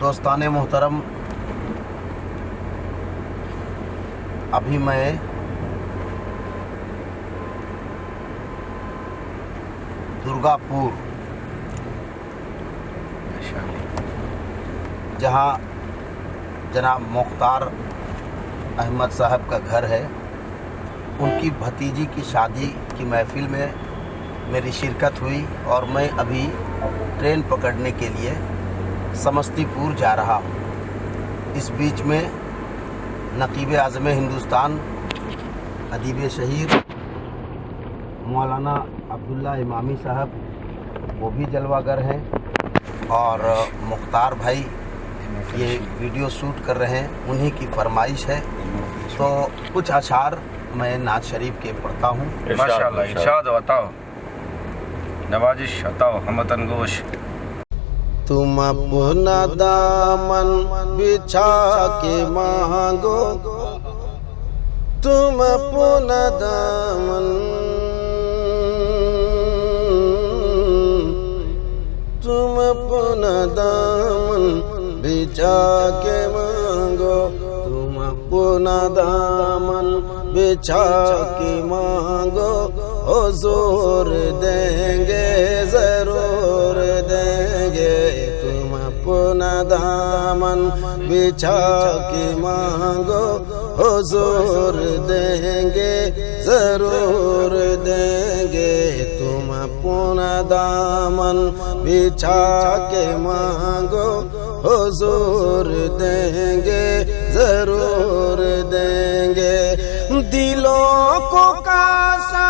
दोस्तान मोहतरम, अभी मैं दुर्गापुर, जहाँ जनाब मुख्तार अहमद साहब का घर है, उनकी भतीजी की शादी की महफिल में मेरी शिरकत हुई और मैं अभी ट्रेन पकड़ने के लिए समस्तीपुर जा रहा हूँ। इस बीच में नकीब आज़म हिंदुस्तान अदीब शहीर मौलाना अब्दुल्ला इमामी साहब वो भी जलवागर हैं और मुख्तार भाई ये वीडियो शूट कर रहे हैं, उन्हीं की फरमाइश है। तो कुछ अशार मैं नाज शरीफ के पढ़ता हूँ। माशाअल्लाह, इरशाद बताओ, नवाजिश बताओ, हमतन गोश। तुम अपना दामन बिछा के मांगो, तुम अपना दामन, तुम अपना दामन बिछा के मांगो, तुम अपना दामन बिछा के मांगो, हुजूर देंगे ज़रूर देंगे। तुम अपना दामन बिछा के मांगो, हुजूर देंगे ज़रूर देंगे। तुम अपना दामन बिछा के मांगो, हुजूर देंगे ज़रूर देंगे। दिलों को कासा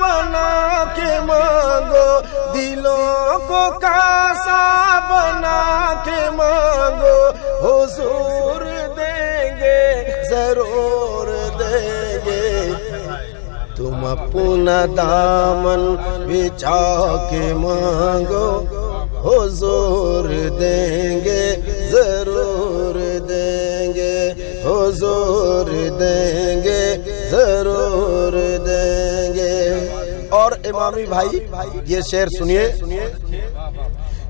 बना के मांगो, दिलों को कासा बना के मांगो, हुजूर देंगे ज़रूर देंगे। तुम अपना दामन बिछा के मांगो, हुजूर देंगे ज़रूर देंगे, हुजूर देंगे ज़रूर देंगे। और इमामी भाई ये शेर सुनिए।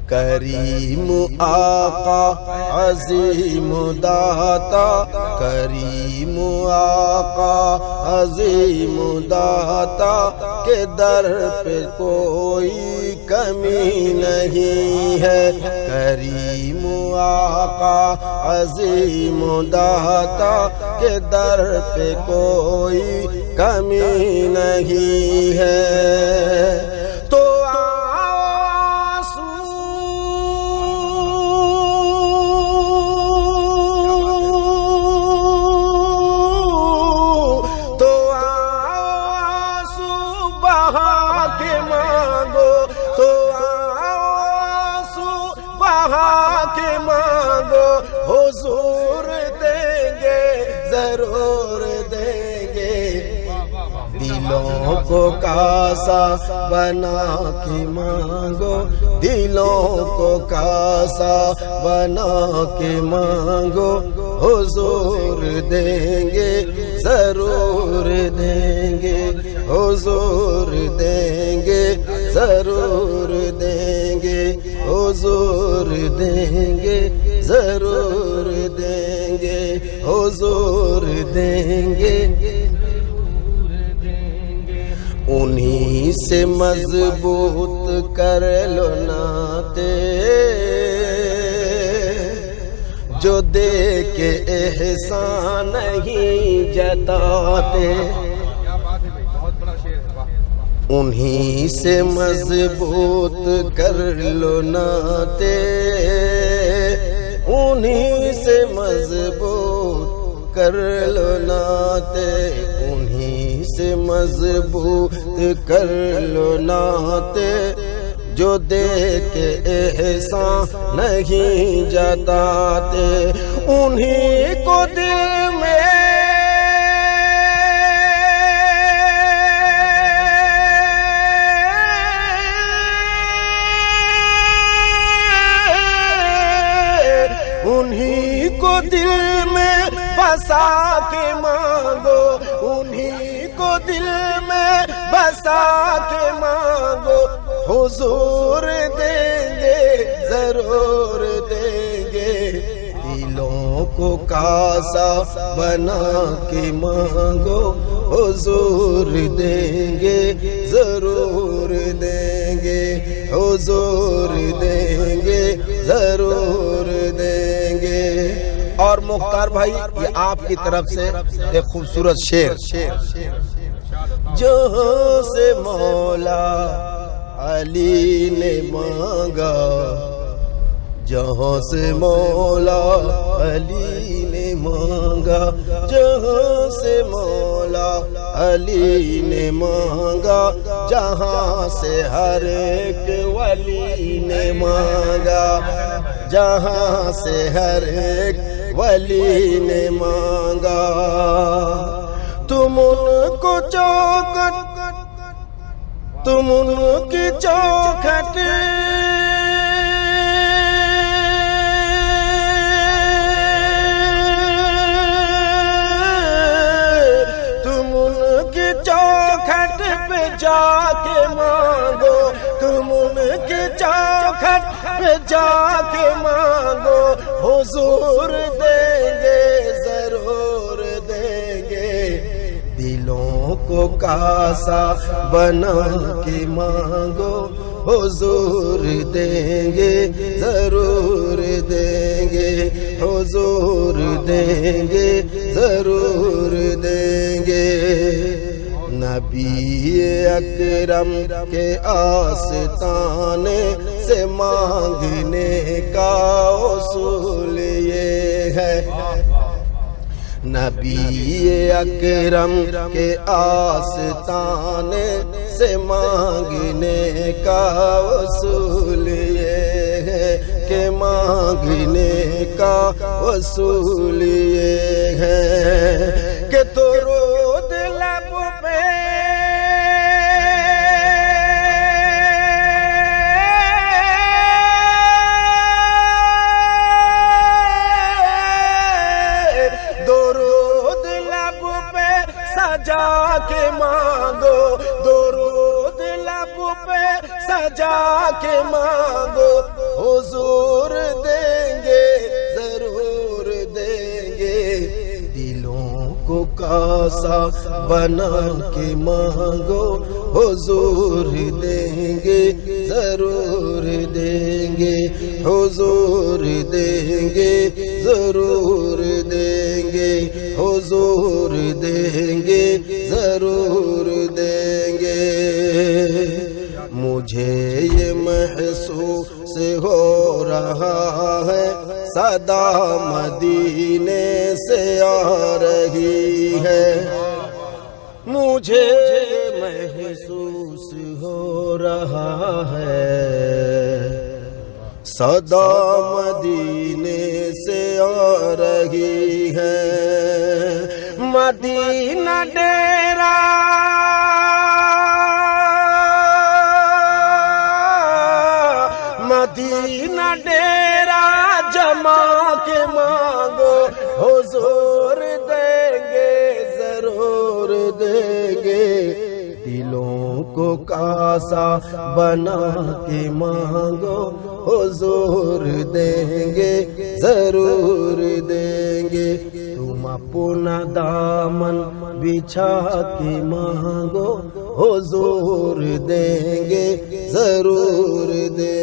करीम आका अजीम दाता, करीम आका अजीम दाता के दर पे कोई कमी नहीं है। करीम आका अजीम दाता के दर पे कोई कमी नहीं है। तो के मांगो, तो आंसू बहा के मांगो, हुजूर देंगे ज़रूर देंगे। दिलों को कासा बना के मांगो, दिलों को कासा बना के मांगो, हुजूर देंगे ज़रूर देंगे, हुजूर देंगे ज़रूर देंगे, हुजूर देंगे ज़रूर देंगे, हुजूर देंगे। उन्हीं से मजबूत कर लो नाते, जो दे के एहसान नहीं जताते। उन्हीं से मजबूत कर लो नाते, उन्हीं से मजबूत कर लो नाते, उन्हीं से मजबूत कर लो नाते, जो दे के एहसान नहीं जताते। उन्हीं को दिल में उन्हीं को दिल में बसा के मांगो, دل میں بسا کے مانگو حضور دیں گے ضرور دیں گے دلوں کو کاسا بنا کے مانگو حضور دیں گے ضرور دیں گے حضور دیں گے ضرور دیں گے اور مختار بھائی یہ آپ کی طرف سے ایک خوبصورت شعر جہاں سے مولا علی نے مانگا جہاں سے مولا علی نے مانگا جہاں سے مولا علی نے مانگا جہاں سے ہر ایک ولی نے مانگا جہاں سے ہر ایک ولی نے مانگا تم ان کو چوکھٹ تم ان کی چوکھٹ چوکھٹ پہ جا کے مانگو تم ان کی چوکھٹ پہ جا کے مانگو حضور دیں گے ضرور دیں گے دلوں کو کاسا بنا کے مانگو حضور دیں گے ضرور دیں گے حضور دیں گے ضرور دیں گے نبی اکرم کے آستانے سے مانگنے کا اصول یہ ہے نبی اکرم کے آستانے سے مانگنے کا اصول یہ ہے کہ مانگنے کا اصول یہ ہے کہ درود لب پہ درود لب پہ سجا کے مانگو درود لب پہ سجا کے مانگو حضور دیں گے ضرور دیں گے دلوں کو کاسا بنا کے مانگو حضور دیں گے ضرور دیں گے حضور دیں گے ضرور دیں گے حضور دیں گے ضرور دیں گے مجھے یہ محسوس ہو رہا ہے صدا مدینے سے آ رہی ہے مجھے محسوس ہو رہا ہے صدا مدینے سے آ رہی ہے مدینہ ڈیرا مدینہ ڈیرا جما کے مانگو حضور دیں گے ضرور دیں گے دلوں کو کاسا بنا کے مانگو حضور دیں گے ضرور دیں گے تم اپنا دامن بچھا کے مانگو حضور دیں گے ضرور دیں